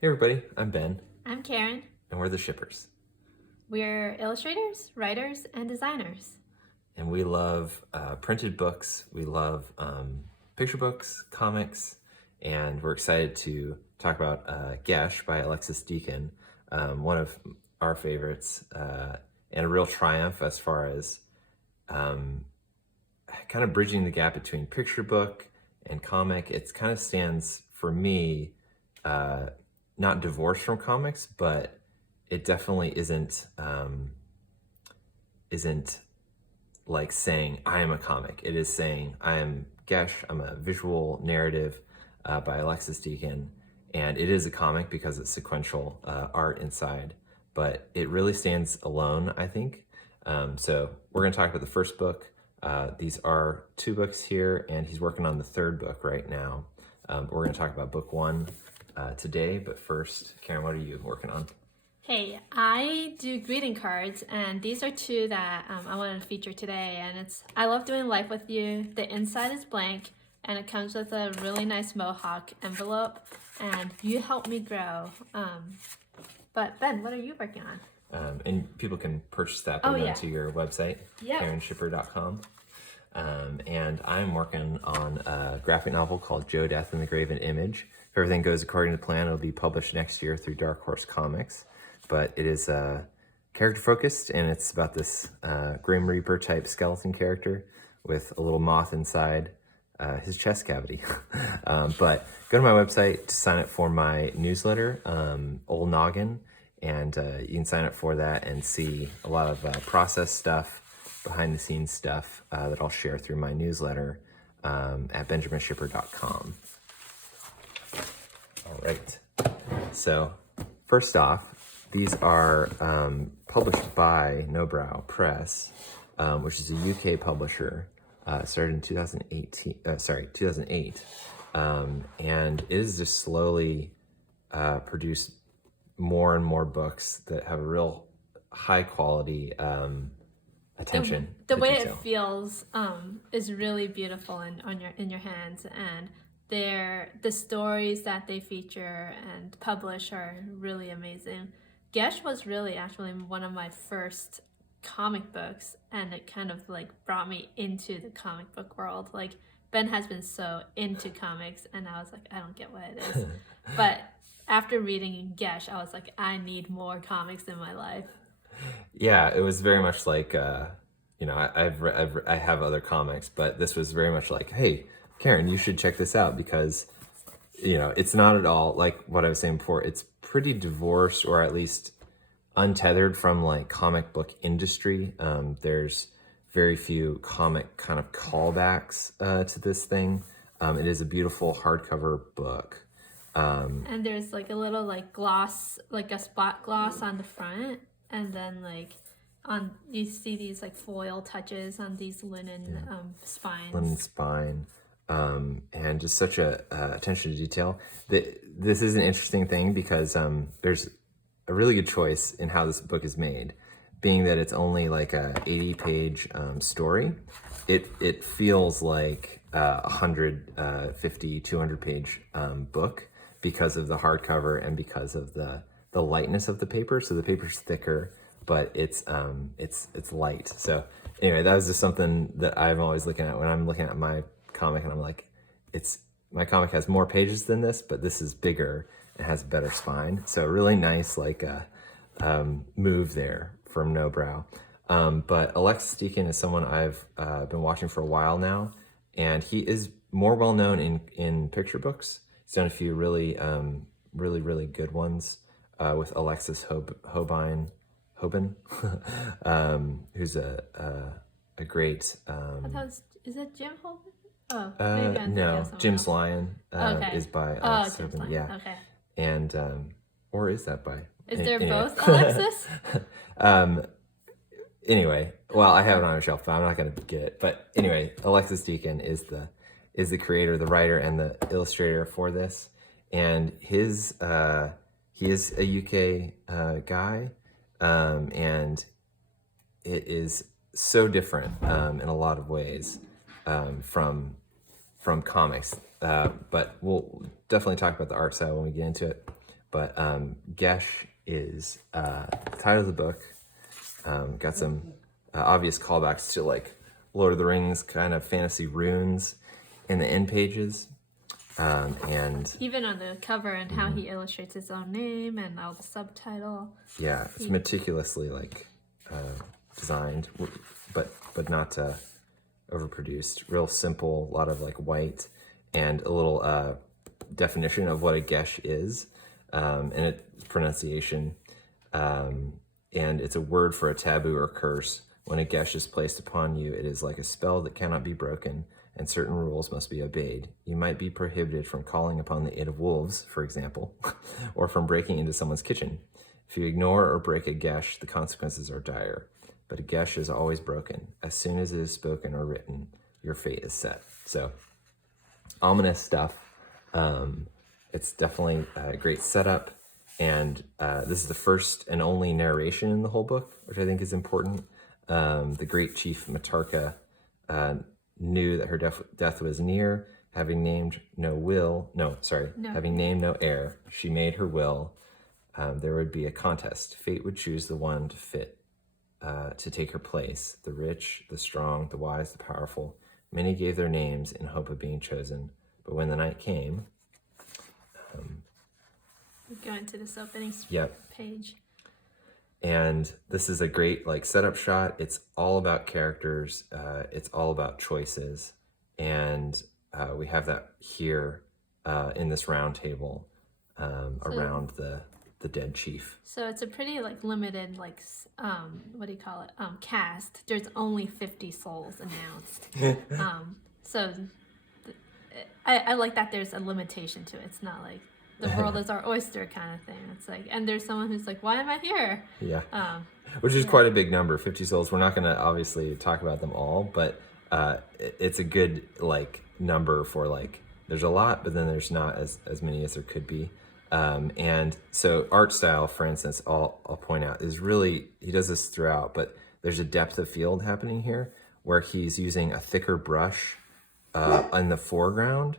Hey everybody, I'm Ben, I'm Karen. and we're the Shippers. We're illustrators, writers, and designers. And we love printed books, we love picture books, comics, and we're excited to talk about Geis by Alexis Deacon, one of our favorites, and a real triumph as far as kind of bridging the gap between picture book and comic. It kind of stands for me, not divorced from comics, but it definitely isn't like saying I am a comic. It is saying I am Geis. I'm a visual narrative by Alexis Deacon, and it is a comic because it's sequential art inside. But it really stands alone, I think. So we're going to talk about the first book. These are two books here, and he's working on the third book right now. We're going to talk about book one today. But first, Karen, what are you working on? Hey, I do greeting cards, and these are two that I wanted to feature today. And I love doing life with you. The inside is blank, and it comes with a really nice mohawk envelope. And you help me grow. But Ben, what are you working on? And people can purchase that by going to your website, Yeah. karenshipper.com. And I'm working on a graphic novel called Joe, Death, and the Graven Image. If everything goes according to plan, it'll be published next year through Dark Horse Comics. But it is character focused, and it's about this Grim Reaper type skeleton character with a little moth inside his chest cavity. But go to my website to sign up for my newsletter, Old Noggin, and you can sign up for that and see a lot of process stuff, behind the scenes stuff that I'll share through my newsletter at benjaminshipper.com. All right. So first off, these are published by Nobrow Press, which is a UK publisher. Started in 2008. And it is just slowly produced more and more books that have a real high quality attention. The to way detail. it feels is really beautiful in your hands, and the stories that they feature and publish are really amazing. Gesh was really actually one of my first comic books, and it kind of like brought me into the comic book world. Like, Ben has been so into comics, and I was like, I don't get what it is. But after reading Gesh, I was like, I need more comics in my life. Yeah, it was very much like I have other comics, but this was very much like, hey, Karen, you should check this out because it's not at all like what I was saying before. It's pretty divorced, or at least untethered from like comic book industry. There's very few comic kind of callbacks to this thing. It is a beautiful hardcover book. And there's like a little like gloss, like a spot gloss on the front, and then like you see these like foil touches on these linen spines. Linen spine. And just such a attention to detail. This is an interesting thing because there's a really good choice in how this book is made, being that it's only like a 80-page story. It feels like a 150, 200-page book because of the hardcover and because of the lightness of the paper. So the paper's thicker, but it's light. So anyway, that was just something that I'm always looking at when I'm looking at my comic, and I'm like, my comic has more pages than this, but this is bigger and has a better spine. So really nice like move there from Nobrow. But Alexis Deacon is someone I've been watching for a while now, and he is more well known in picture books. He's done a few really good ones with Alexis Hoban, who's a great. Is that Jim Holden? Oh, maybe I'm no, thinking of Jim's else. Lion is by Alexis Jim's Hoban. Lion. Yeah, Okay. and or is that by? Is there anyway. both Alexis? Anyway, well, I have it on a shelf, but I'm not going to get it. But anyway, Alexis Deacon is the creator, the writer, and the illustrator for this, and he is a UK guy, and it is so different in a lot of ways from comics. But we'll definitely talk about the art side when we get into it. But Gesh is the title of the book. Got some obvious callbacks to like Lord of the Rings kind of fantasy runes in the end pages. And even on the cover and how he illustrates his own name and all the subtitle. yeah, it's meticulously like designed, but not overproduced. Real simple, a lot of like white, and a little definition of what a gesh is, and its pronunciation. And it's a word for a taboo or curse. When a gesh is placed upon you, it is like a spell that cannot be broken, and certain rules must be obeyed. You might be prohibited from calling upon the aid of wolves, for example, or from breaking into someone's kitchen. If you ignore or break a gesh, the consequences are dire. But a gesh is always broken. As soon as it is spoken or written, your fate is set. So, ominous stuff. It's definitely a great setup. And this is the first and only narration in the whole book, which I think is important. The great chief Matarka knew that her death was near, having named having named no heir. She made her will. There would be a contest. Fate would choose the one to fit to take her place. The rich, the strong, the wise, the powerful. Many gave their names in hope of being chosen. But when the night came, go into this opening page. And this is a great like setup shot. It's all about characters. It's all about choices, and we have that here in this round table around the dead chief. So it's a pretty like limited like what do you call it? Cast. There's only 50 souls announced. So I like that there's a limitation to it. It's not like the world is our oyster kind of thing. It's like, and there's someone who's like, why am I here? Yeah. Which is quite a big number, 50 souls. We're not going to obviously talk about them all, but it's a good like number for like, there's a lot, but then there's not as many as there could be. And so art style, for instance, I'll point out is really, he does this throughout, but there's a depth of field happening here where he's using a thicker brush in the foreground.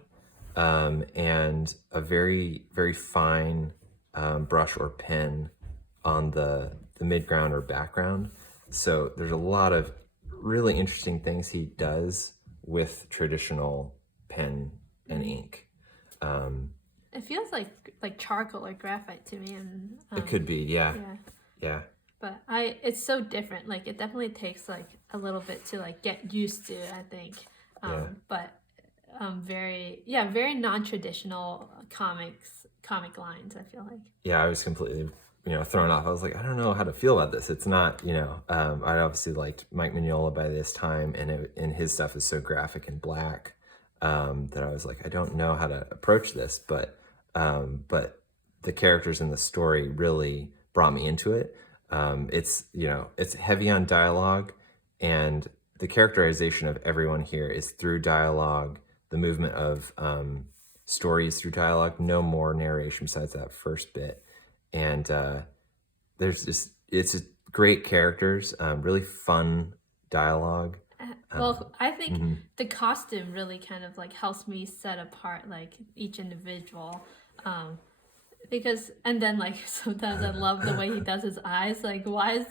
And a very, very fine brush or pen on the midground or background. So there's a lot of really interesting things he does with traditional pen and ink. It feels like charcoal or graphite to me, and it could be, yeah. But it's so different. Like it definitely takes like a little bit to like get used to, I think. But very non-traditional comic lines, I feel like. Yeah, I was completely thrown off. I was like, I don't know how to feel about this. It's not, I obviously liked Mike Mignola by this time, and his stuff is so graphic and black that I was like, I don't know how to approach this, but the characters in the story really brought me into it. It's heavy on dialogue, and the characterization of everyone here is through dialogue, the movement of stories through dialogue, no more narration besides that first bit. And it's just great characters, really fun dialogue. Well, I think the costume really kind of like helps me set apart like each individual. Because, and then like sometimes I love the way he does his eyes. Like, why is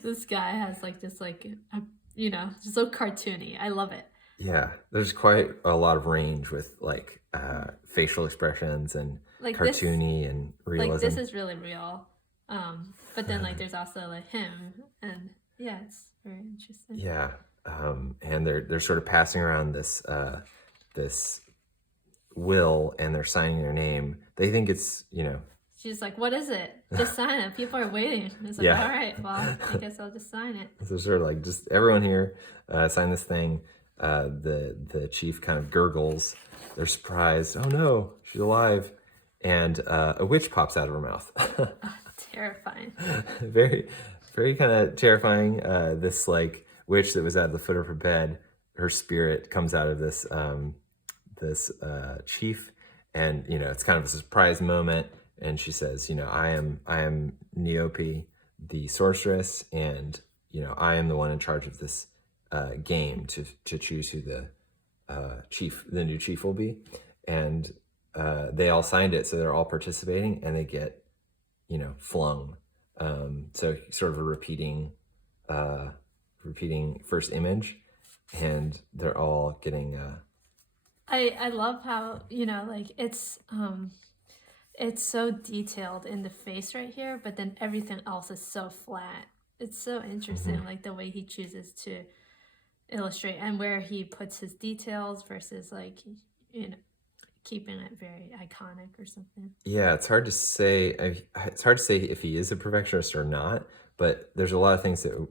this guy has like this like, just so cartoony. I love it. Yeah, there's quite a lot of range with like facial expressions and like cartoony and realism. Like this is really real. But then like there's also like him, and yeah, it's very interesting. Yeah, and they're sort of passing around this will, and they're signing their name. They think it's She's like, what is it? Just sign it. People are waiting. It's like, all right, well, I guess I'll just sign it. So sort of like, just everyone here, sign this thing. The chief kind of gurgles. They're surprised. Oh no, she's alive. And a witch pops out of her mouth. Terrifying. Very, very kind of terrifying. This like witch that was at the foot of her bed, her spirit comes out of this chief, and it's kind of a surprise moment. And she says, I am Niobe, the sorceress, and I am the one in charge of this game to choose who the new chief will be. And they all signed it, so they're all participating, and they get, flung. So sort of a repeating first image, and they're all getting. I love how like it's so detailed in the face right here, but then everything else is so flat. It's so interesting, like the way he chooses to illustrate and where he puts his details versus like keeping it very iconic or something. Yeah, it's hard to say. It's hard to say if he is a perfectionist or not. But there's a lot of things that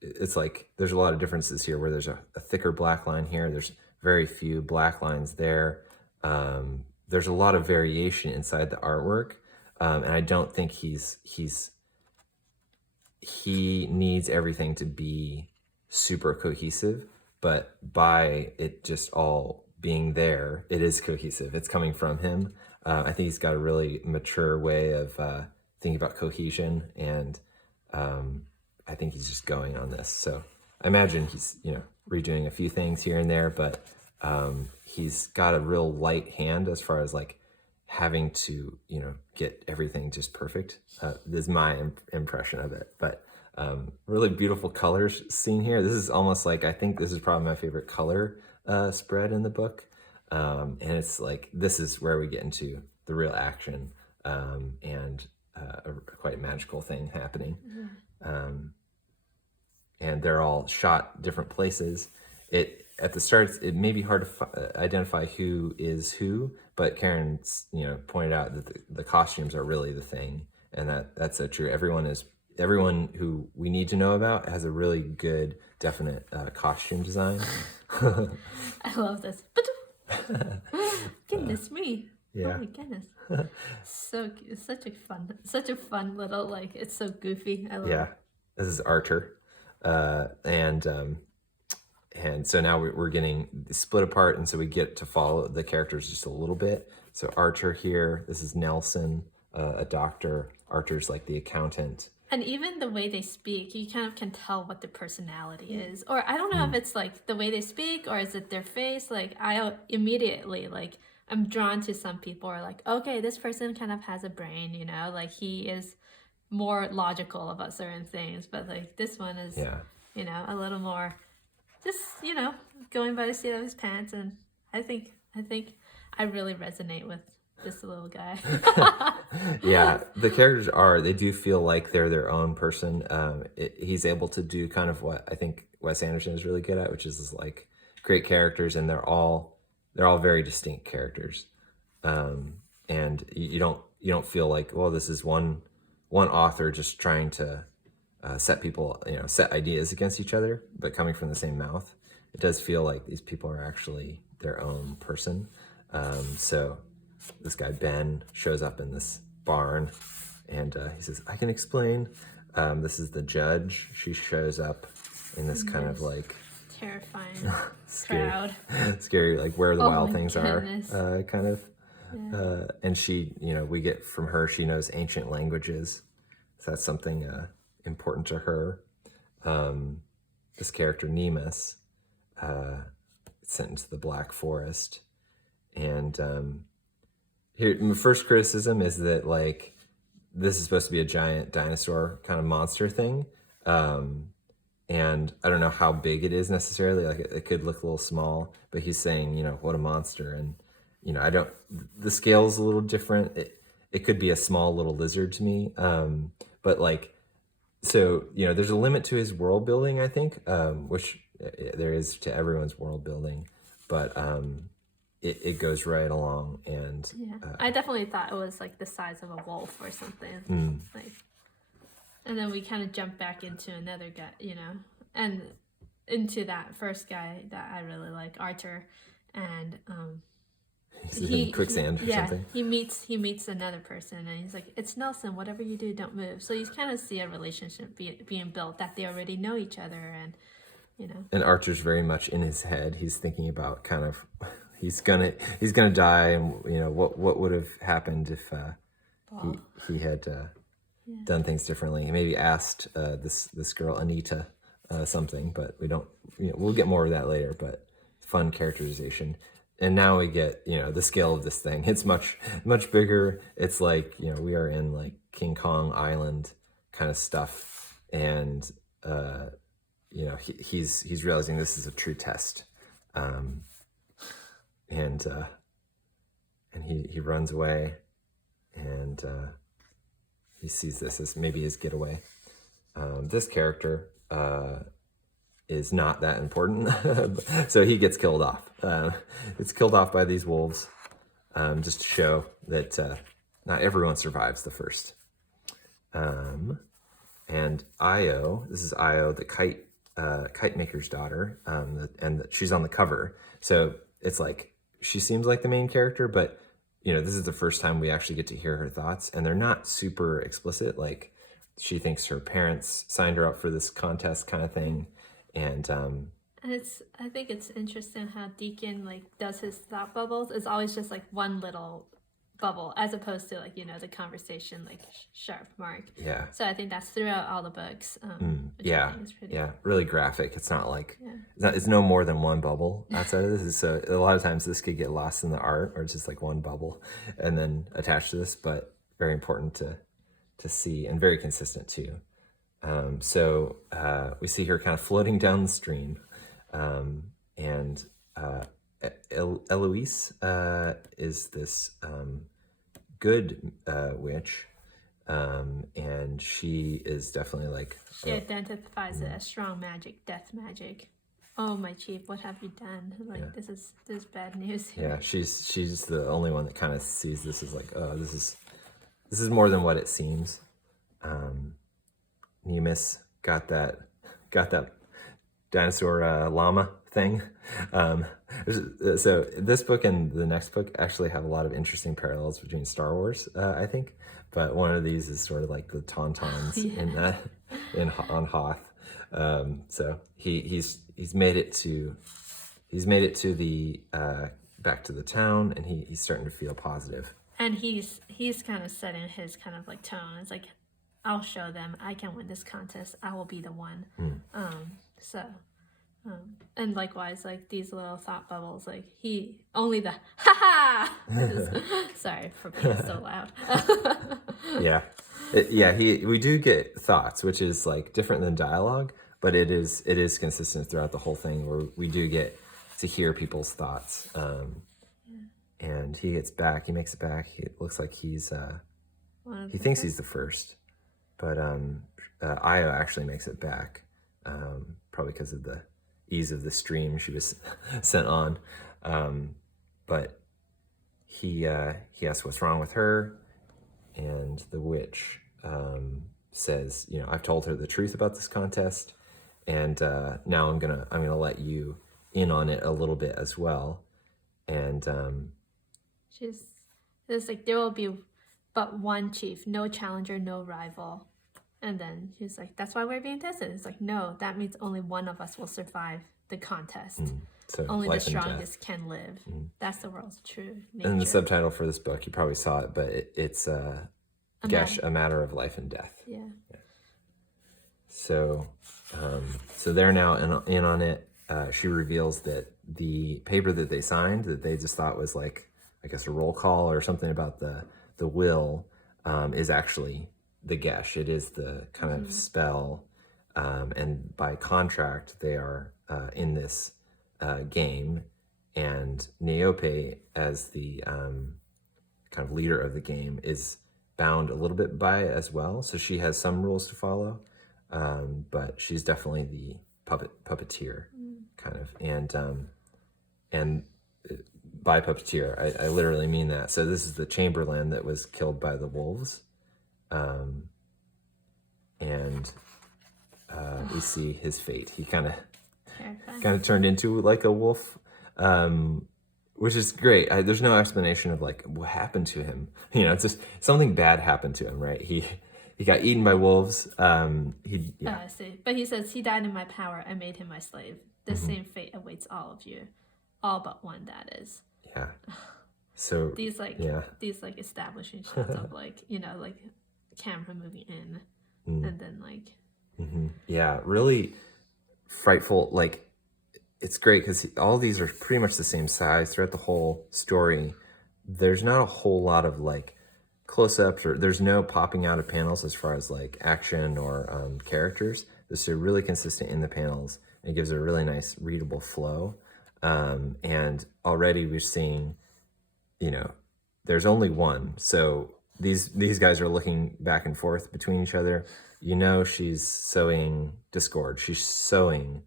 it's like there's a lot of differences here. Where there's a thicker black line here. There's very few black lines there. There's a lot of variation inside the artwork, and I don't think he needs everything to be super cohesive. But by it just all being there, it is cohesive. It's coming from him. I think he's got a really mature way of thinking about cohesion, and I think he's just going on this. So I imagine he's redoing a few things here and there, but he's got a real light hand as far as like having to get everything just perfect. This is my impression of it, but really beautiful colors seen here. This is almost like, I think this is probably my favorite color spread in the book, and it's like this is where we get into the real action, and a quite magical thing happening. And they're all shot different places. At the start, it may be hard to identify who is who, but Karen's pointed out that the costumes are really the thing, and that's so true. Everyone who we need to know about has a really good, definite costume design. I love this. Goodness me! Yeah. Oh my goodness! So it's such a fun little, like, it's so goofy. I love it. This is Archer, and so now we're getting split apart, and so we get to follow the characters just a little bit. So Archer here. This is Nelson, a doctor. Archer's like the accountant. And even the way they speak, you kind of can tell what the personality is. Or I don't know if it's like the way they speak or is it their face. Like I immediately, like, I'm drawn to some people are like, okay, this person kind of has a brain, like he is more logical about certain things. But like this one is, a little more just, going by the seat of his pants. And I think I really resonate with this little guy. Yeah, the characters they do feel like they're their own person. He's able to do kind of what I think Wes Anderson is really good at, which is like create characters, and they're all very distinct characters. And you don't feel like, well, this is one author just trying to set people, set ideas against each other, but coming from the same mouth. It does feel like these people are actually their own person. So this guy Ben shows up in this barn, and he says, "I can explain." This is the judge. She shows up in this kind of like terrifying scary, crowd, scary, like where the wild things goodness. are, kind of. Yeah. And she, we get from her, she knows ancient languages, so that's something important to her. This character Nemus, sent into the Black Forest, and here, my first criticism is that like this is supposed to be a giant dinosaur kind of monster thing, and I don't know how big it is necessarily. Like it could look a little small, but he's saying, what a monster, and I don't. The scale's a little different. It could be a small little lizard to me, but like, so there's a limit to his world building, I think, which there is to everyone's world building, but it goes right along, and I definitely thought it was like the size of a wolf or something. Like, and then we kind of jump back into another guy, and into that first guy that I really like, Archer, and he's in quicksand or something. He meets another person, and he's like, "It's Nelson. Whatever you do, don't move." So you kind of see a relationship being built, that they already know each other, and And Archer's very much in his head. He's thinking about kind of. He's gonna die, and what would have happened if he had done things differently. He maybe asked this girl Anita something, but we don't. We'll get more of that later. But fun characterization. now we get, the scale of this thing. It's much bigger. It's like, we are in like King Kong Island kind of stuff, and he's realizing this is a true test, and he runs away, and he sees this as maybe his getaway. This character is not that important, so he gets killed off. It's killed off by these wolves, just to show that not everyone survives the first. And Io, this is Io, the kite maker's daughter, and she's on the cover. So it's like she seems like the main character, but this is the first time we actually get to hear her thoughts, and they're not super explicit. Like, she thinks her parents signed her up for this contest kind of thing, and I think it's interesting how Deacon does his thought bubbles. It's always just one little bubble, as opposed to the conversation sharp mark. Yeah. So I think that's throughout all the books. Which Yeah. I think is pretty Really graphic. It's not like it's no more than one bubble outside of this. So a lot of times this could get lost in the art, or it's just one bubble and then attached to this, but very important to see, and very consistent too. So we see her kind of floating down the stream, and Eloise is this good witch, and she is definitely She identifies it as strong magic, death magic. Oh, my chief, what have you done? This is bad news here. Yeah, she's the only one that kind of sees this as oh, this is more than what it seems. Nemus got that dinosaur llama thing. So this book and the next book actually have a lot of interesting parallels between Star Wars, I think. But one of these is sort of like the Tauntauns on Hoth. So he's made it to the back to the town, and he's starting to feel positive. And he's kind of setting his kind of tone. It's I'll show them I can win this contest. I will be the one. And likewise, these little thought bubbles, he only the ha ha. Sorry for being so loud. We do get thoughts, which is different than dialogue, but it is consistent throughout the whole thing, where we do get to hear people's thoughts. And he gets back. He makes it back. It looks like he thinks he's the first, but Io actually makes it back, probably because of the ease of the stream she was sent on. But he asks what's wrong with her, and the witch says, I've told her the truth about this contest, and now I'm gonna let you in on it a little bit as well. And it's there will be but one chief, no challenger, no rival. And then she's that's why we're being tested. It's no, that means only one of us will survive the contest. So only the strongest can live. That's the world's true nature. And the subtitle for this book, you probably saw it, but it's Geis, a matter of life and death. Yeah. So they're now in on it. She reveals that the paper that they signed, that they just thought was I guess a roll call or something about the will, is actually the Geis. It is the kind of spell, and by contract they are in this game, and Neope, as the kind of leader of the game, is bound a little bit by it as well. So she has some rules to follow, but she's definitely the puppeteer kind of, and by puppeteer I literally mean that. So this is the Chamberlain that was killed by the wolves, and we see his fate. He kind of turned into a wolf, which is great. There's no explanation of what happened to him. It's just something bad happened to him, right? He got eaten by wolves. I see. But he says, he died in my power. I made him my slave. The same fate awaits all of you, all but one, that is. Yeah. So these establishing shots of camera moving in, and then yeah, really frightful. it's great because all these are pretty much the same size throughout the whole story. There's not a whole lot of like close-ups, or there's no popping out of panels as far as like action or characters. This is really consistent in the panels. It gives a really nice readable flow. And already we're seeing, there's only one. So these guys are looking back and forth between each other. She's sowing discord. She's sowing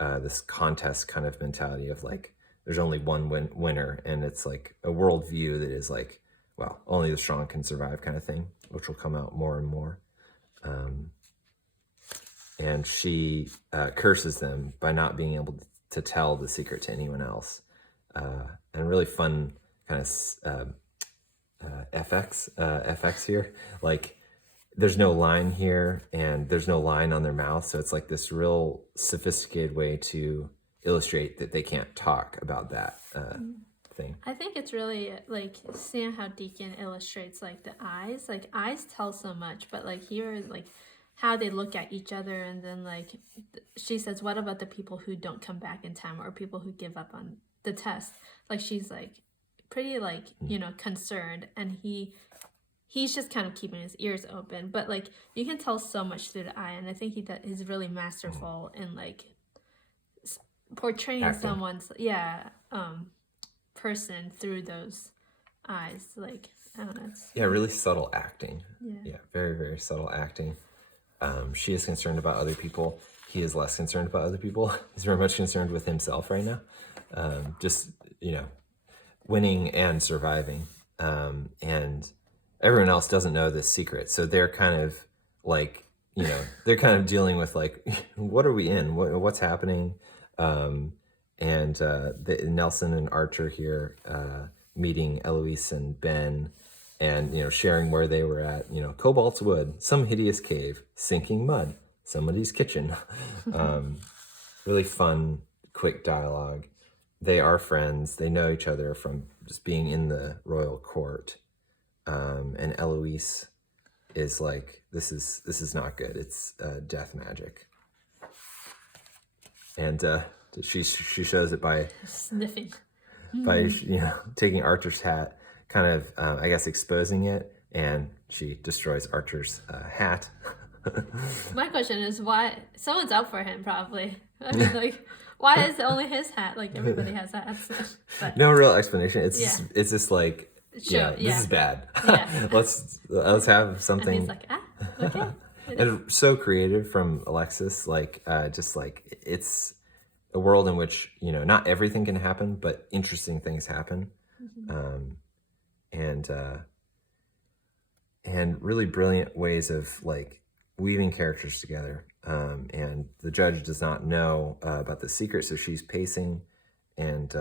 this contest kind of mentality of like, there's only one winner, and it's like a worldview that is like, well, only the strong can survive kind of thing, which will come out more and more. And she curses them by not being able to tell the secret to anyone else. And really fun kind of FX here. Like, there's no line here, and there's no line on their mouth, so it's like this real sophisticated way to illustrate that they can't talk about that thing. I think it's really like seeing how Deacon illustrates like the eyes. Like eyes tell so much, but like here, like how they look at each other, and then like she says, "What about the people who don't come back in time, or people who give up on the test?" Like she's like pretty like concerned, and he's just kind of keeping his ears open, but like you can tell so much through the eye, and I think he's really masterful in like portraying Acting. someone's person through those eyes. Like I don't know. Really subtle acting. Yeah. Very, very subtle acting. She is concerned about other people. He is less concerned about other people. He's very much concerned with himself right now. Just winning and surviving. And everyone else doesn't know this secret, so they're kind of like, they're kind of dealing with like, what are we in? What's happening? And Nelson and Archer here meeting Eloise and Ben, and sharing where they were at. Cobalt's wood, some hideous cave, sinking mud, somebody's kitchen. Really fun, quick dialogue. They are friends. They know each other from just being in the royal court. And Eloise is like, this is not good. It's death magic. And she shows it by Sniffing. by taking Archer's hat, kind of I guess exposing it, and she destroys Archer's hat. My question is why someone's out for him, probably. I mean, like, why is it only his hat? Like everybody has hats. But, No real explanation. It's just like, this is bad. Yeah. let's have something. And he's like, okay. And so creative from Alexis, like just like it's a world in which not everything can happen, but interesting things happen. And really brilliant ways of like weaving characters together. And the judge does not know about the secret, so she's pacing, and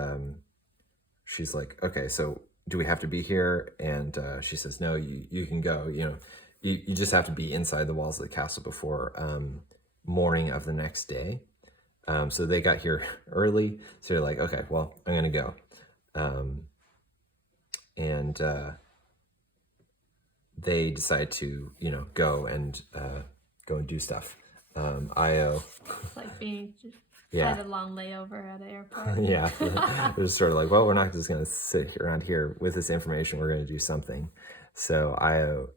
she's like, okay, so do we have to be here? And she says, no, you can go. You just have to be inside the walls of the castle before morning of the next day. So they got here early, so they're like, okay, well, I'm gonna go. And they decide to go and do stuff. Io, It's like being had a long layover at the airport. They're just sort of like, well, we're not just gonna sit around here with this information. We're gonna do something. So Io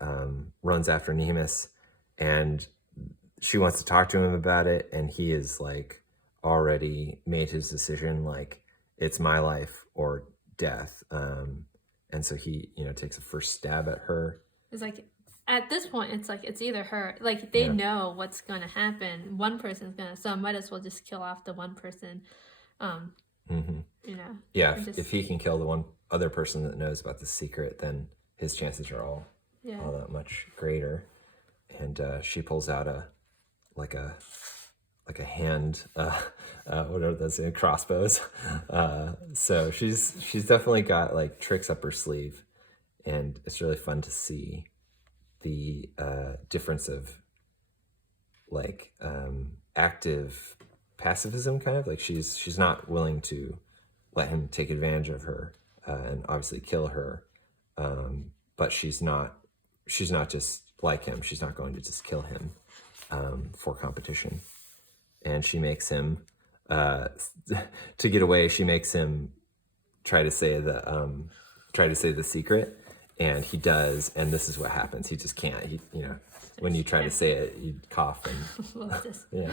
runs after Nemus, and she wants to talk to him about it, and he is like already made his decision, like it's my life or death. And so he takes a first stab at her. It's like at this point it's like it's either her, like they know what's gonna happen. One person's gonna, so I might as well just kill off the one person. If he can kill the one other person that knows about the secret, then his chances are all that much greater. And she pulls out a hand, whatever that's in, crossbows. So she's definitely got like tricks up her sleeve, and it's really fun to see the difference of like active pacifism, kind of like she's not willing to let him take advantage of her and obviously kill her, but she's not just like him. She's not going to just kill him for competition. And she makes him uh, to get away, she makes him try to say the secret, and he does, and this is what happens. He just can't. He, when you try to say it, he'd cough and Love this. yeah,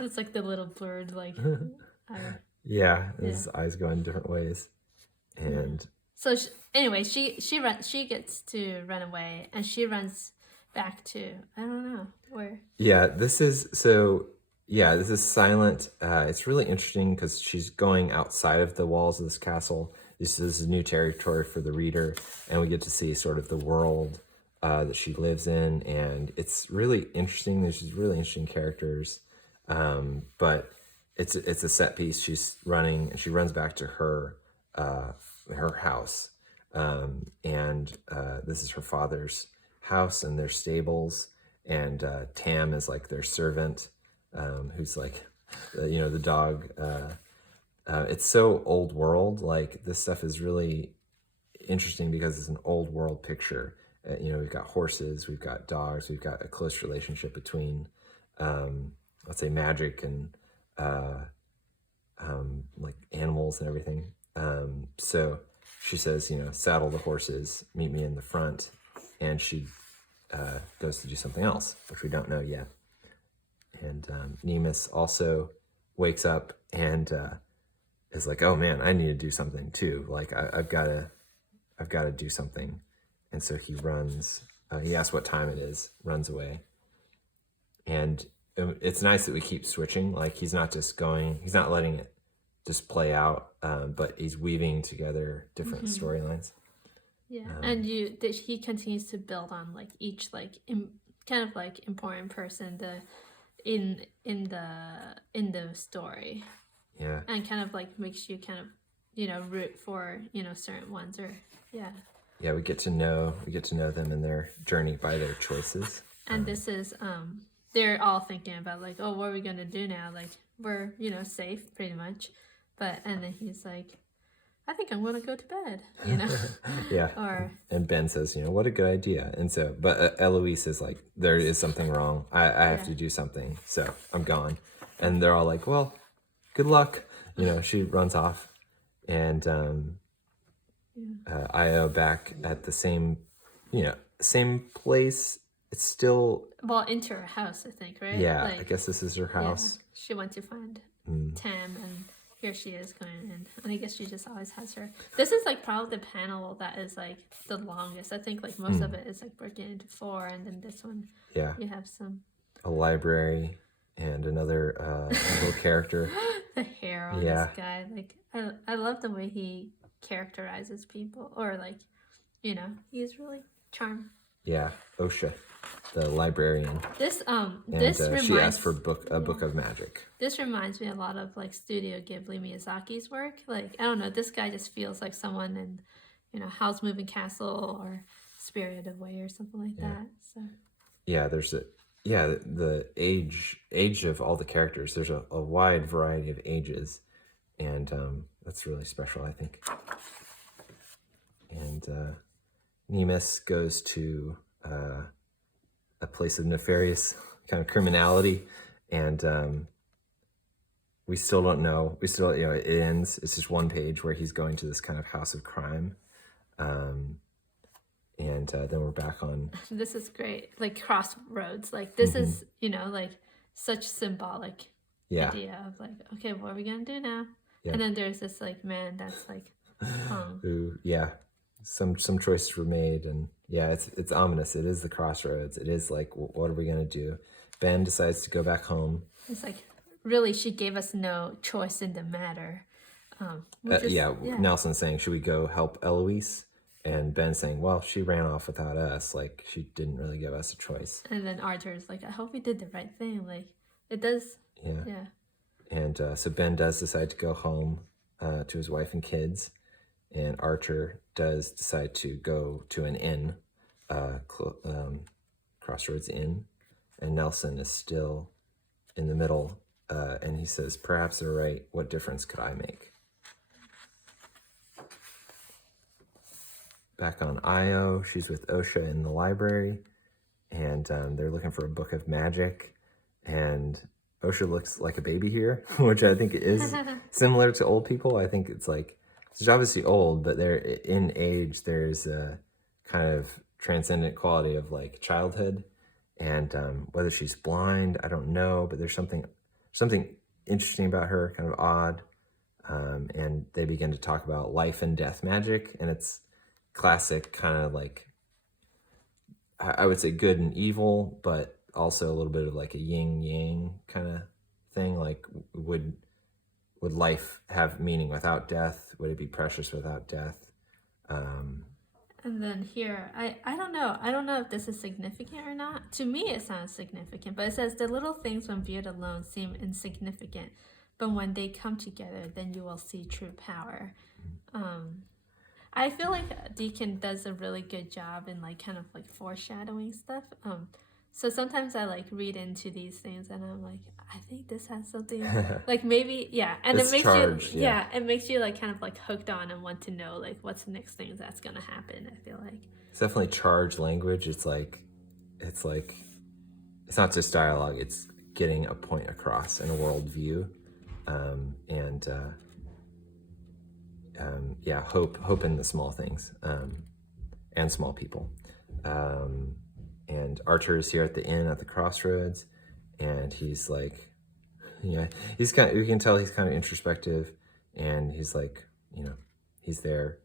It's like the little bird, like. I- yeah. His eyes go in different ways, and So anyway, she gets to run away, and she runs back to I don't know where. yeah, this is silent. It's really interesting because she's going outside of the walls of this castle. This is new territory for the reader, and we get to see sort of the world that she lives in, and it's really interesting. There's these really interesting characters, but it's a set piece. She's running, and she runs back to her house, and this is her father's house and their stables, and Tam is like their servant, who's like, the dog. It's so old world. Like, this stuff is really interesting because it's an old world picture. We've got horses, we've got dogs, we've got a close relationship between, let's say, magic and like animals and everything. So she says, saddle the horses, meet me in the front, and she goes to do something else, which we don't know yet. And Nemus also wakes up and is like, "Oh man, I need to do something too. Like, I've got to do something." And so he runs. He asks what time it is, runs away, and it's nice that we keep switching. Like, he's not letting it just play out, but he's weaving together different storylines. Yeah, and he continues to build on like each kind of like important person in the story. Yeah, and kind of like makes you kind of root for certain ones or yeah. We get to know them in their journey by their choices. And this is they're all thinking about like, oh, what are we gonna do now? Like, we're safe pretty much, and then he's like, I think I'm gonna go to bed, Yeah. And Ben says, what a good idea. And so, but Eloise is like, there is something wrong. I have to do something, so I'm gone. And they're all like, well, good luck. She runs off, and Io back at the same place. It's still into her house, I think, right? Yeah, I guess this is her house. Yeah, she went to find Tam, and here she is going in, and I guess she just always has her. This is like probably the panel that is like the longest. I think like most of it is like broken into 4, and then this one, you have a library and another little character. The hair on this guy, like I love the way he characterizes people, or like he's really charming. Yeah, Osha, the librarian. This she asked for a book of magic. This reminds me a lot of like Studio Ghibli Miyazaki's work. Like, I don't know, this guy just feels like someone in Howl's Moving Castle or Spirited Away or something like that. So yeah, there's the age of all the characters. There's a wide variety of ages, and that's really special, I think. And Nemus goes to a place of nefarious kind of criminality, and we still don't know. We still, it ends. It's just one page where he's going to this kind of house of crime, and then we're back on. This is great, like crossroads. Like, this is like such symbolic idea of like, okay, what are we gonna do now? Yeah. And then there's this like man that's like, who some choices were made, and it's ominous. It is the crossroads. It is like, what are we gonna do? Ben decides to go back home. It's like, really, she gave us no choice in the matter. Nelson saying, should we go help Eloise? And Ben saying, well, she ran off without us. Like, she didn't really give us a choice. And then Arthur's like, I hope we did the right thing. Like, it does. Yeah. And so Ben does decide to go home to his wife and kids. And Archer does decide to go to an inn, Crossroads Inn. And Nelson is still in the middle. And he says, perhaps they're right. What difference could I make? Back on Io, she's with Osha in the library, and they're looking for a book of magic, and Osha looks like a baby here, which I think is similar to old people. I think it's like, she's obviously old, but they're in age, there's a kind of transcendent quality of like childhood. And whether she's blind, I don't know, but there's something interesting about her, kind of odd. And they begin to talk about life and death magic, and it's classic kind of like, I would say good and evil, but also a little bit of like a yin yang kind of thing. Like, would life have meaning without death? Would it be precious without death? And then here, I don't know. I don't know if this is significant or not. To me, it sounds significant, but it says the little things when viewed alone seem insignificant, but when they come together, then you will see true power. I feel like Deacon does a really good job in like kind of like foreshadowing stuff. So sometimes I like read into these things and I'm like, I think this has something like maybe, yeah. And It's it makes charged, you, yeah. it makes you like kind of like hooked on and want to know like what's the next thing that's gonna happen. I feel like It's definitely charged language. It's not just dialogue. It's getting a point across in a worldview, yeah, hope in the small things, and small people. And Archer is here at the inn at the crossroads, and he's like, yeah, you can tell he's kind of introspective, and he's like, he's there.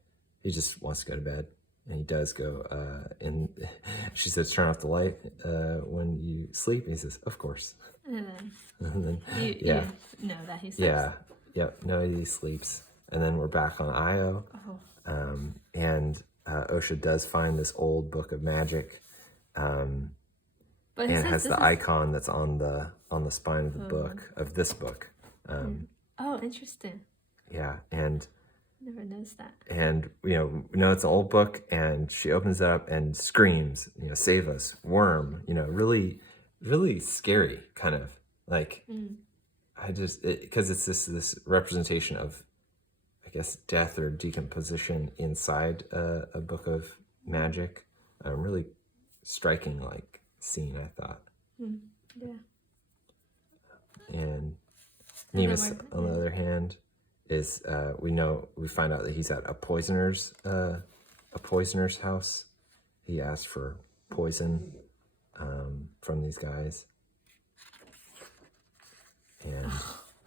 He just wants to go to bed, and he does go. And she says, "Turn off the light when you sleep." And he says, "Of course." and then you know that he sleeps. Yeah, yep. No, he sleeps, and then we're back on Io, and Osha does find this old book of magic, but and it has the icon that's on the spine of the book of this book. Oh, interesting. Yeah, and Never noticed that. And we know it's an old book, and she opens it up and screams, "Save us, worm!" Really, really scary, kind of like. I just because it's this representation of, I guess, death or decomposition inside a book of magic. Really striking, like, scene, I thought. Yeah. And Nemus, on the other hand, is we find out that he's at a poisoner's house. He asked for poison from these guys. And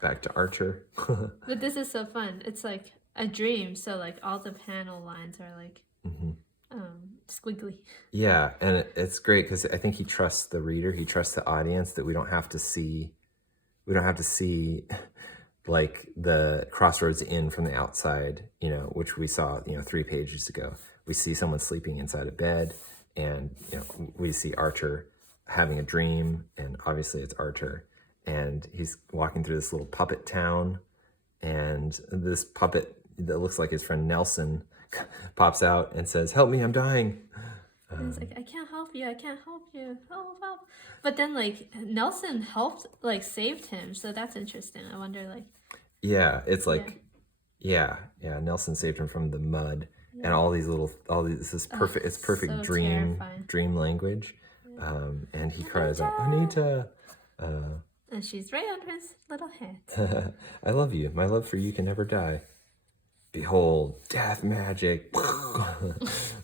back to Archer. But this is so fun. It's like a dream, so like all the panel lines are like squiggly. Yeah, and it's great because I think he trusts the reader. He trusts the audience that we don't have to see like the Crossroads Inn from the outside, which we saw, 3 pages ago. We see someone sleeping inside a bed, and we see Archer having a dream, and obviously it's Archer, and he's walking through this little puppet town, and this puppet that looks like his friend Nelson pops out and says, "Help me, I'm dying." And he's like, "I can't help you, I can't help you, help." But then like Nelson helped, like saved him, so that's interesting. I wonder like. Yeah, it's like, yeah, Nelson saved him from the mud, and all these this is perfect. It's perfect so dream terrifying. language, and he cries out, "Anita!" And she's right on his little head. "I love you. My love for you can never die. Behold, death magic."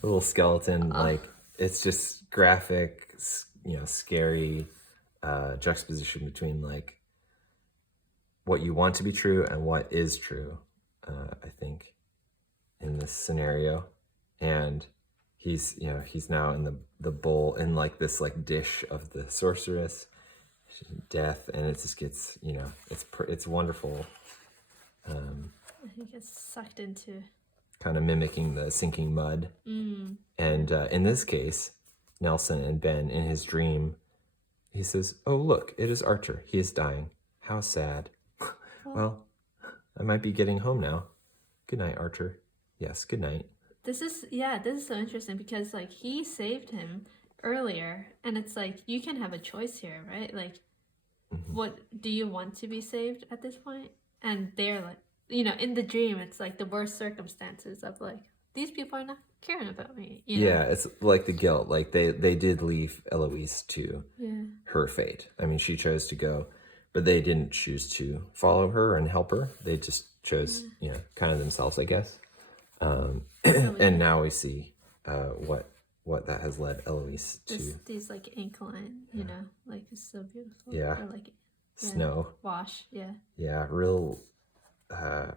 Little skeleton, like it's just graphic, scary juxtaposition between like what you want to be true and what is true. I think in this scenario, and he's now in the bowl, in like this like dish of the sorceress death, and it just gets it's wonderful. He gets sucked into kind of mimicking the sinking mud. And in this case, Nelson and Ben, in his dream, he says, "Oh, look, it is Archer. He is dying. How sad." Well, I might be getting home now. Good night, Archer. Yes, good night. This is so interesting because like he saved him earlier, and it's like you can have a choice here, right? Like, what do you want to be saved at this point? And they're like, in the dream, it's like the worst circumstances of like these people are not caring about me. Yeah, it's like the guilt. Like they did leave Eloise to her fate. I mean, she chose to go but they didn't choose to follow her and help her. They just chose, kind of themselves, I guess. And now we see what that has led Eloise to. These like incline, like it's so beautiful. Yeah. Or like Snow. Wash, yeah. Yeah, real. I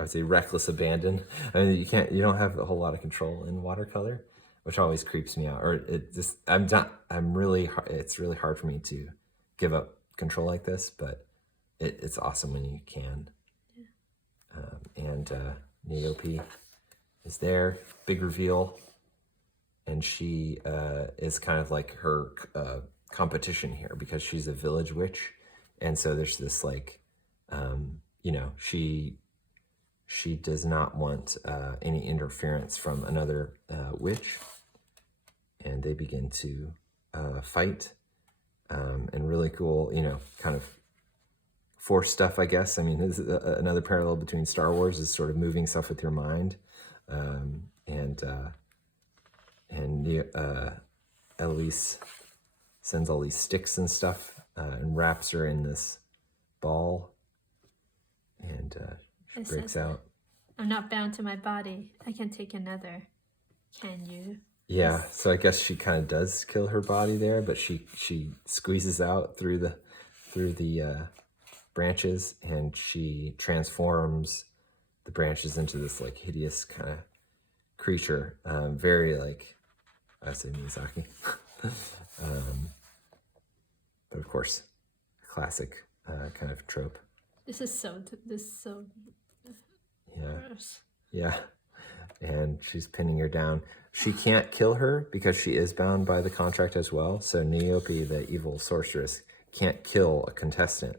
would say reckless abandon. I mean, you don't have a whole lot of control in watercolor, which always creeps me out. Or it's really hard for me to give up control like this, but it's awesome when you can. Yeah. And Niobe is there, big reveal, and she is kind of like her competition here because she's a village witch, and so there's this like, she does not want any interference from another witch, and they begin to fight, and really cool, kind of force stuff, I guess. I mean, this is another parallel between Star Wars is sort of moving stuff with your mind, and Eloise sends all these sticks and stuff and wraps her in this ball, and she breaks out. I'm not bound to my body. I can take another. Can you? Yeah, so I guess she kind of does kill her body there, but she squeezes out through the branches, and she transforms the branches into this like hideous kind of creature, very like, I say Miyazaki, but of course, classic kind of trope. This is so gross. Yeah, and she's pinning her down. She can't kill her because she is bound by the contract as well. So Niobe, the evil sorceress, can't kill a contestant,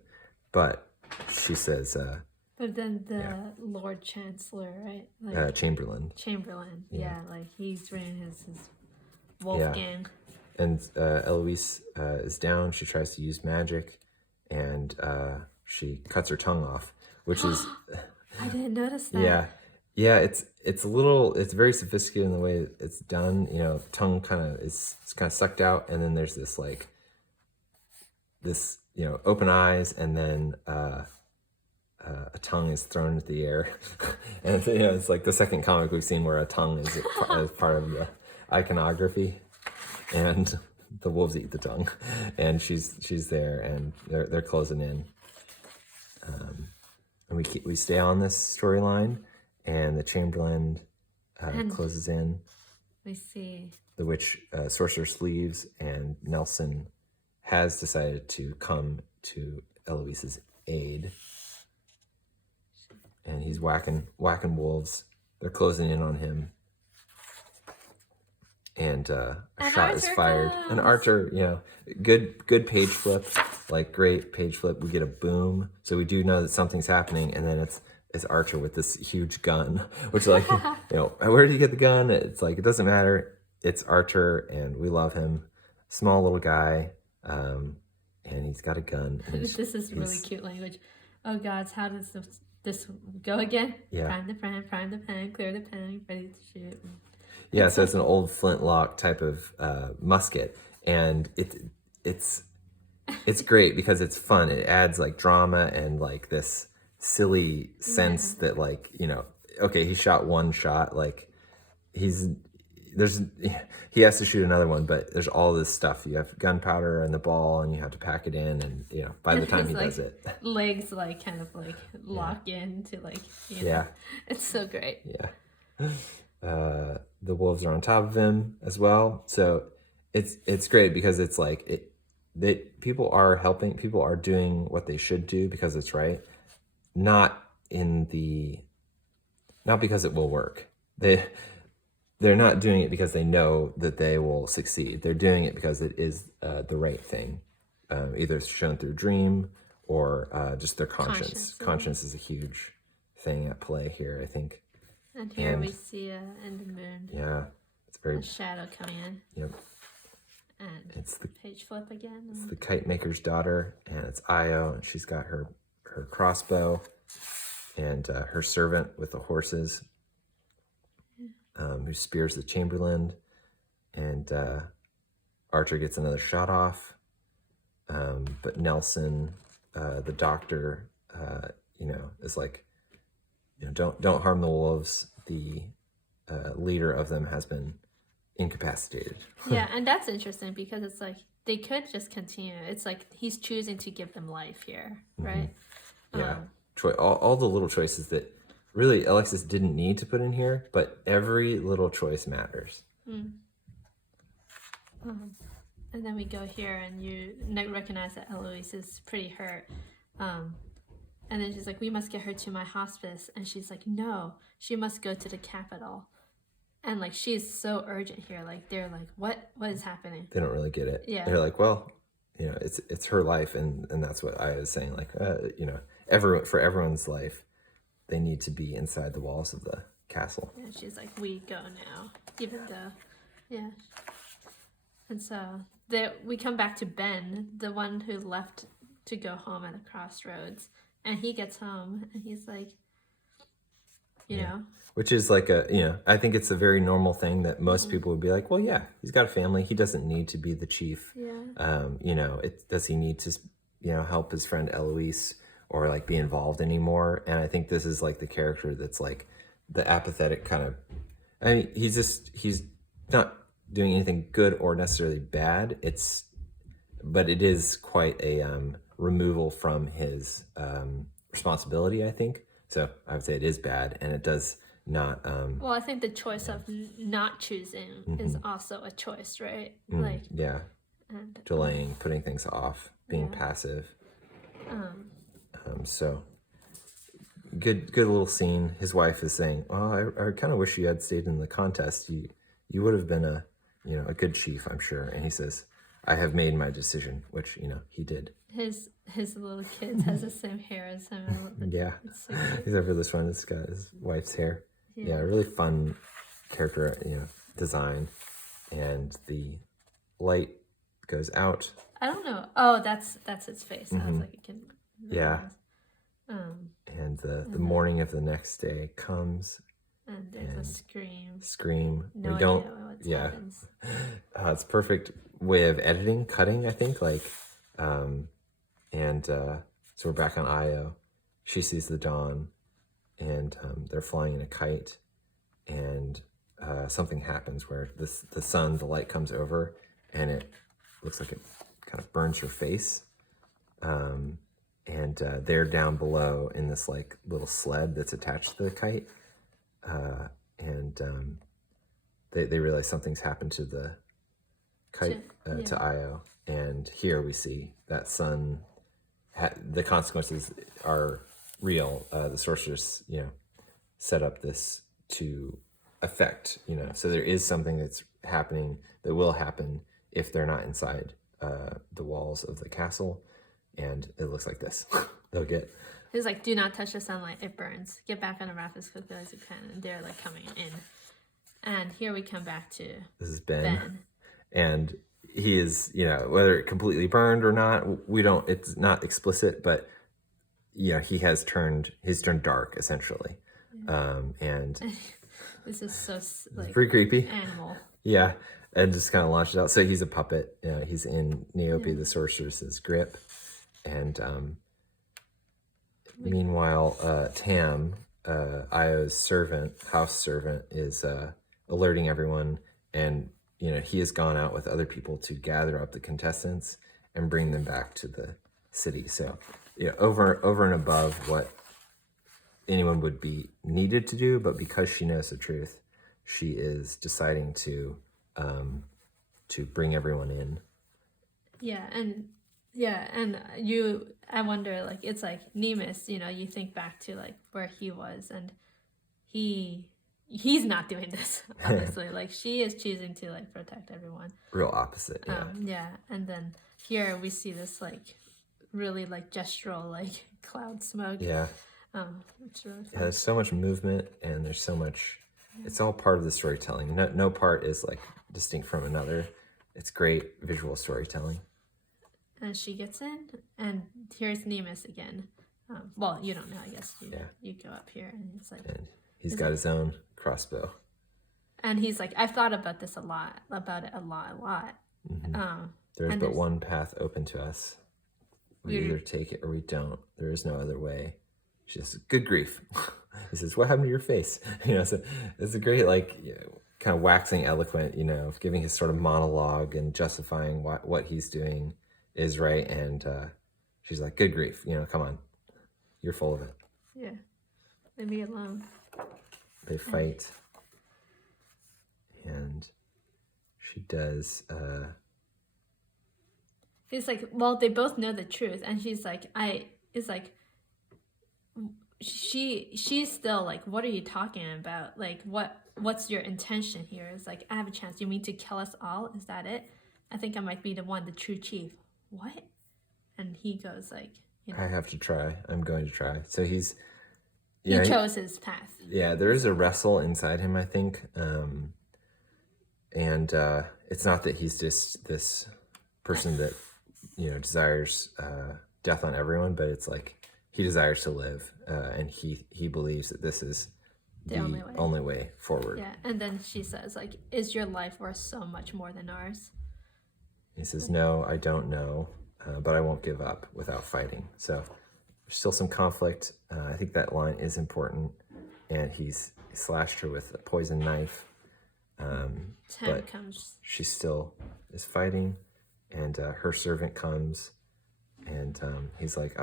but she says. But then the Lord Chancellor, right? Like, Chamberlain. Yeah, like he's running his wolf gang. And Eloise is down. She tries to use magic, and she cuts her tongue off, which is. I didn't notice that. Yeah. It's very sophisticated in the way it's done. Tongue it's kind of sucked out, and then there's this like this open eyes, and then a tongue is thrown into the air, and it's like the second comic we've seen where a tongue is part of the iconography, and the wolves eat the tongue, and she's there, and they're closing in. And we stay on this storyline, and the Chamberlain closes in. We see the witch sorceress leaves, and Nelson has decided to come to Eloise's aid, and he's whacking wolves. They're closing in on him, and a shot is fired. And Archer, good page flip, like great page flip. We get a boom, so we do know that something's happening, and then it's Archer with this huge gun, which like, where did he get the gun? It's like, it doesn't matter. It's Archer, and we love him. Small little guy, and he's got a gun. This is really cute language. Oh gods, how does this go again? Yeah. Prime the pen, clear the pen, ready to shoot. Yeah, so it's an old flintlock type of musket, and it's great because it's fun. It adds like drama and like this silly sense that like, okay, he shot one shot, like he has to shoot another one, but there's all this stuff. You have gunpowder and the ball, and you have to pack it in, and by the time he does it, legs like kind of like lock in to like it's so great. The wolves are on top of him as well, so it's great because it's like people are helping, people are doing what they should do because it's right, not because it will work. They're not doing it because they know that they will succeed. They're doing it because it is the right thing, either shown through dream or just their conscience. Conscience is a huge thing at play here, I think. And here we see in the moon. Yeah, it's very. A shadow coming in. Yep. And it's the page flip again. It's the kite maker's daughter, and it's Io, and she's got her crossbow, and her servant with the horses, who spears the Chamberlain, and Archer gets another shot off, but Nelson the doctor, is like, don't harm the wolves. The leader of them has been incapacitated. Yeah, and that's interesting because it's like they could just continue. It's like he's choosing to give them life here, right? Yeah, all the little choices that really Alexis didn't need to put in here, but every little choice matters. And then we go here, and you recognize that Eloise is pretty hurt. And then she's like, "We must get her to my hospice," and she's like, "No, she must go to the capital." And like she's so urgent here. Like they're like, "What is happening?" They don't really get it. Yeah. They're like, well, it's her life, and that's what I was saying. Like, for everyone's life, they need to be inside the walls of the castle. And she's like, "We go now," even though, yeah. And so we come back to Ben, the one who left to go home at the crossroads, and he gets home, and he's like, you know. Which is like I think it's a very normal thing that most people would be like, well, yeah, he's got a family. He doesn't need to be the chief. Yeah. Does he need to, help his friend Eloise or like be involved anymore? And I think this is like the character that's like the apathetic kind of, I mean, he's not doing anything good or necessarily bad. But it is quite a removal from his responsibility, I think. So I would say it is bad, and it does not. Well, I think the choice of not choosing is also a choice, right? And delaying, putting things off, being passive. So good little scene. His wife is saying, "Oh, I kind of wish you had stayed in the contest. You would have been a good chief, I'm sure." And he says, "I have made my decision," which he did. His little kid has the same hair as him. Yeah, so cute. He's over this one. It's got his wife's hair. Yeah, really fun character, design, and the light goes out. I don't know. Oh, that's its face. I was like, it can. Yeah. And the morning of the next day comes. And there's a scream. Scream. No we don't. Idea what happens. It's perfect way of editing, cutting. I think so we're back on Io. She sees the dawn, and they're flying in a kite, and something happens where the light comes over, and it looks like it kind of burns her face. And they're down below in this like little sled that's attached to the kite. They realize something's happened to the kite, to Io. And here we see that sun, the consequences are real. The sorceress, set up this to affect, so there is something that's happening that will happen if they're not inside the walls of the castle. And it looks like this. They'll get... He's like, "Do not touch the sunlight, it burns. Get back on the raft as quickly as you can." And they're like coming in. And here we come back to... This is Ben. And he is, whether it completely burned or not, we don't, it's not explicit, but, he's turned dark, essentially. And... This is so, like... pretty creepy. Animal. Yeah. And just kind of launches out. So he's a puppet. He's in Niobe the sorceress's grip. And meanwhile, Tam, Io's house servant, is alerting everyone. And, he has gone out with other people to gather up the contestants and bring them back to the city. So, over and above what anyone would be needed to do, but because she knows the truth, she is deciding to bring everyone in. I wonder, like, it's like Nemus, you think back to like where he was, and he's not doing this, obviously. Like, she is choosing to like protect everyone. Real opposite. And then here we see this like really like gestural like cloud smoke. It's really fun. There's so much movement, and there's so much. It's all part of the storytelling. No part is like distinct from another. It's great visual storytelling. And she gets in, and here's Nemus again. Well, you don't know, I guess. You go up here, and it's like... And he's got his own crossbow. And he's like, "I've thought about this a lot. There's but one path open to us. We either take it or we don't. There is no other way. She says, good grief. He says, what happened to your face? So it's a great, kind of waxing eloquent, giving his sort of monologue and justifying what he's doing is right. And she's like, good grief, come on. You're full of it. Yeah. Leave me alone. They fight. And she does... It's like, well, they both know the truth. And she's like, she's still like, what are you talking about? Like, what's your intention here? It's like, I have a chance. You mean to kill us all? Is that it? I think I might be the true chief. What? And he goes like, I have to try. I'm going to try. So he chose his path. Yeah, there is a wrestle inside him, I think. And it's not that he's just this person that, desires death on everyone, but it's like he desires to live, and he believes that this is the only way forward. Yeah, and then she says, like, is your life worth so much more than ours? He says, no, I don't know, but I won't give up without fighting. So there's still some conflict. I think that line is important, and he slashed her with a poison knife. But she still is fighting, and her servant comes, and he's like,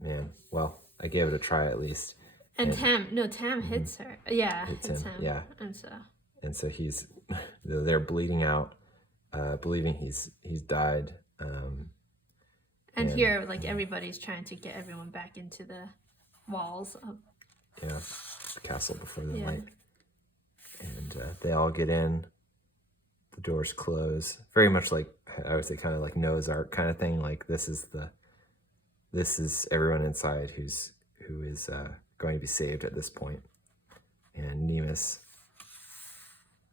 man, well, I gave it a try at least. And Tam hits her. Yeah, hits him. Yeah. And so they're bleeding out, believing he's died. And here, everybody's trying to get everyone back into the walls of the castle before the light. And they all get in. The doors close. Very much like, I would say, kind of like Noah's Ark kind of thing. Like this is everyone inside who is going to be saved at this point. And Nemus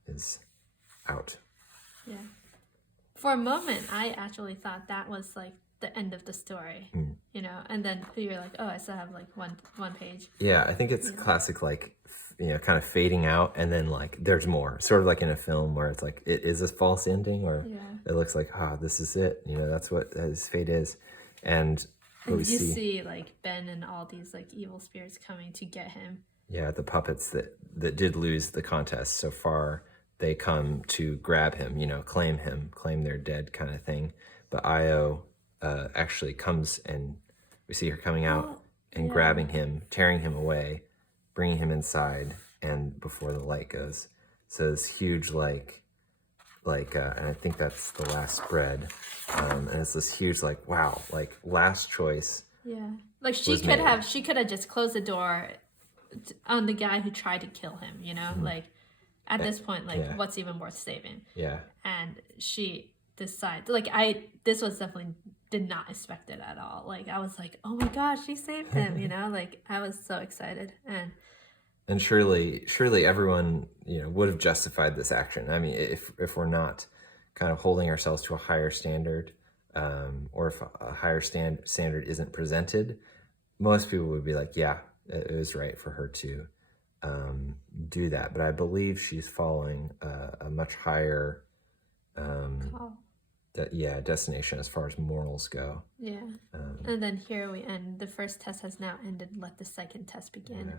is out. Yeah. For a moment, I actually thought that was like the end of the story, and then you're like, oh, I still have like one page. Yeah, I think it's classic, like, kind of fading out, and then like there's more, sort of like in a film where it's like it is a false ending, or it looks like, this is it. That's what his fate is, and you see like Ben and all these like evil spirits coming to get him. Yeah, the puppets that did lose the contest so far, they come to grab him, claim they're dead kind of thing. But Io actually comes, and we see her coming out and grabbing him, tearing him away, bringing him inside, and before the light goes. So this huge, and I think that's the last spread. And it's this huge, wow, last choice. Yeah. Like she could have just closed the door on the guy who tried to kill him, like at this point, what's even worth saving? Yeah. And she decides, this was definitely did not expect it at all. Like I was like, oh my gosh, she saved him, I was so excited. And surely everyone, would have justified this action. I mean, if we're not kind of holding ourselves to a higher standard, or if a higher standard isn't presented, most people would be like, yeah, it was right for her to do that. But I believe she's following a much higher destination as far as morals go. Yeah. And then here we end. The first test has now ended. Let the second test begin.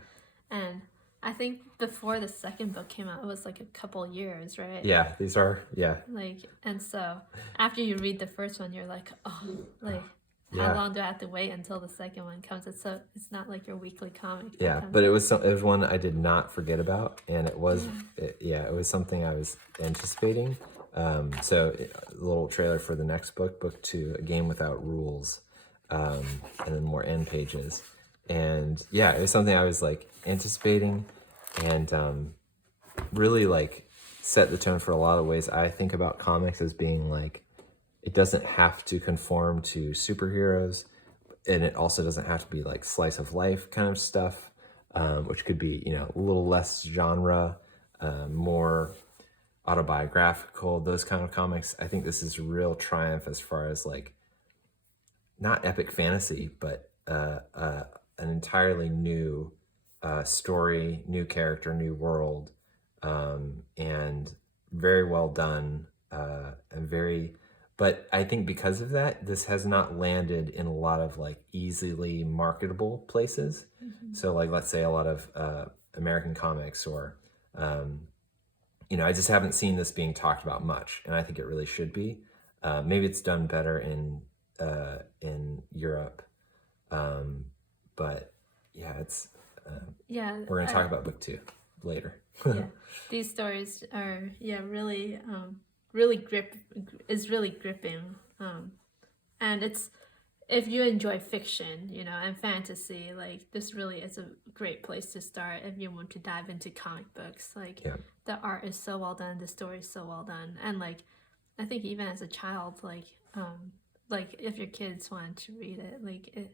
Yeah. And I think before the second book came out, it was like a couple years, right? Yeah, these are, and so after you read the first one, you're like, oh, how long do I have to wait until the second one comes? It's not like your weekly comic. Yeah, but it was one I did not forget about, and it was, it was something I was anticipating. So a little trailer for the next book 2, A Game Without Rules, and then more end pages. And yeah, it was something I was anticipating, and really set the tone for a lot of ways. I think about comics as being it doesn't have to conform to superheroes, and it also doesn't have to be slice of life kind of stuff, which could be a little less genre, more autobiographical, those kind of comics. I think this is a real triumph as far as not epic fantasy, but an entirely new story, new character, new world, and very well done, and very But I think because of that, this has not landed in a lot of like easily marketable places. So like, let's say a lot of American comics or, you know, I just haven't seen this being talked about much, and I think it really should be. Maybe it's done better in Europe, but yeah, it's. Yeah, We're gonna talk about book 2 later. yeah, these stories are really gripping, and it's if you enjoy fiction, you know, and fantasy, like this really is a great place to start if you want to dive into comic books. Like the art is so well done, the story is so well done, and like I think even as a child, like if your kids want to read it, like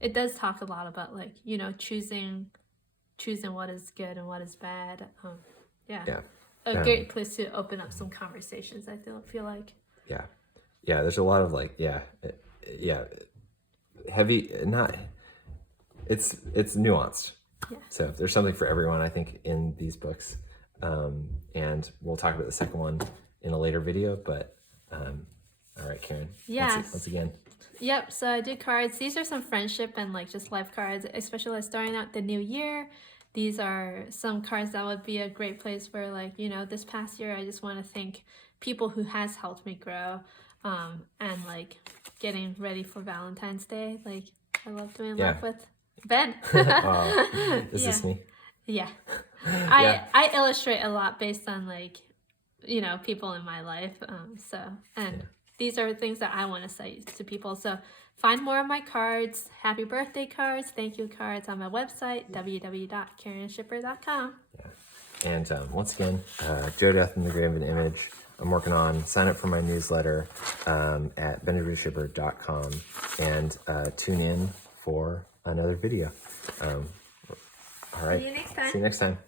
it does talk a lot about like, you know, choosing what is good and what is bad. A great place to open up some conversations. I feel like. Yeah. There's a lot of like heavy, not. It's nuanced. Yeah. So there's something for everyone, I think, in these books, and we'll talk about the second one in a later video. But all right, Karen. Yeah. Once again. Yep, so I do cards. These are some friendship and like just life cards, especially like starting out the new year. These are some cards that would be a great place for like, you know, this past year I just want to thank people who has helped me grow, and like getting ready for Valentine's Day. Like I love doing love with Ben. Is this me? Yeah. I illustrate a lot based on like, you know, people in my life. These are things that I want to say to people. So find more of my cards, happy birthday cards, thank you cards on my website, www.karenshipper.com. Yeah. And once again, Joe Death in the Grave of an Image. I'm working on, sign up for my newsletter at benjaminshipper.com, and tune in for another video. All right. See you next time. See you next time.